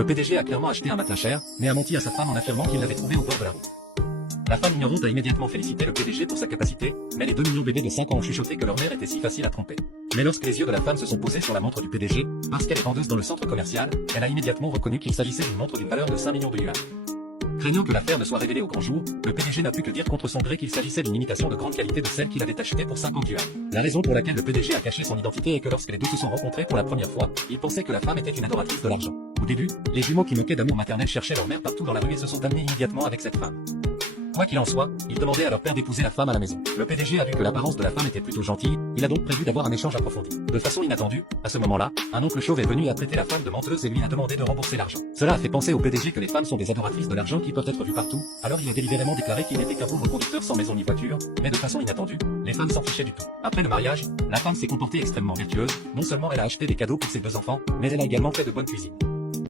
Le PDG a clairement acheté un matelas cher, mais a menti à sa femme en affirmant qu'il l'avait trouvé au bord de la route. La femme ignorante a immédiatement félicité le PDG pour sa capacité, mais les 2 millions de bébés de 5 ans ont chuchoté que leur mère était si facile à tromper. Mais lorsque les yeux de la femme se sont posés sur la montre du PDG, parce qu'elle est vendeuse dans le centre commercial, elle a immédiatement reconnu qu'il s'agissait d'une montre d'une valeur de 5 millions de yuans. Craignant que l'affaire ne soit révélée au grand jour, le PDG n'a pu que dire contre son gré qu'il s'agissait d'une imitation de grande qualité de celle qu'il avait achetée pour 50 yuans. La raison pour laquelle le PDG a caché son identité est que lorsque les deux se sont rencontrés pour la première fois, il pensait que la femme était une adoratrice de l'argent. Au début, les jumeaux qui manquaient d'amour maternel cherchaient leur mère partout dans la rue et se sont amenés immédiatement avec cette femme. Quoi qu'il en soit, ils demandaient à leur père d'épouser la femme à la maison. Le PDG a vu que l'apparence de la femme était plutôt gentille, il a donc prévu d'avoir un échange approfondi. De façon inattendue, à ce moment-là, un oncle chauve est venu et a traité la femme de menteuse et lui a demandé de rembourser l'argent. Cela a fait penser au PDG que les femmes sont des adoratrices de l'argent qui peuvent être vues partout, alors il a délibérément déclaré qu'il n'était qu'un pauvre conducteur sans maison ni voiture, mais de façon inattendue, les femmes s'en fichaient du tout. Après le mariage, la femme s'est comportée extrêmement vertueuse, non seulement elle a acheté des cadeaux pour ses 2 enfants, mais elle a également fait de bonne cuisine.